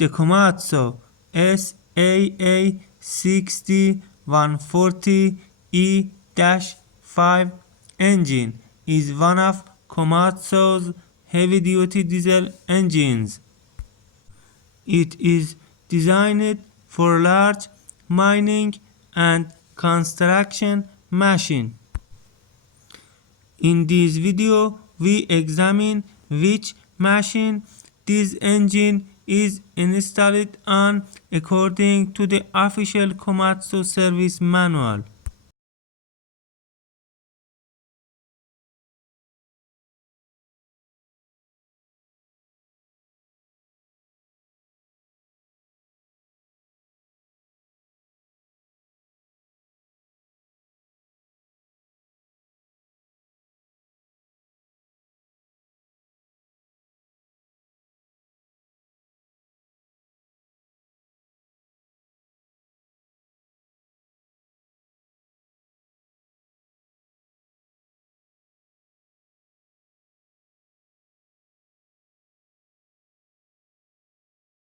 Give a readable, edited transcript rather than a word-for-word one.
The Komatsu SAA6D140E-5 engine is one of Komatsu's heavy-duty diesel engines. It is designed for large mining and construction machines. In this video, we examine which machine this engine is installed on according to the official Komatsu service manual.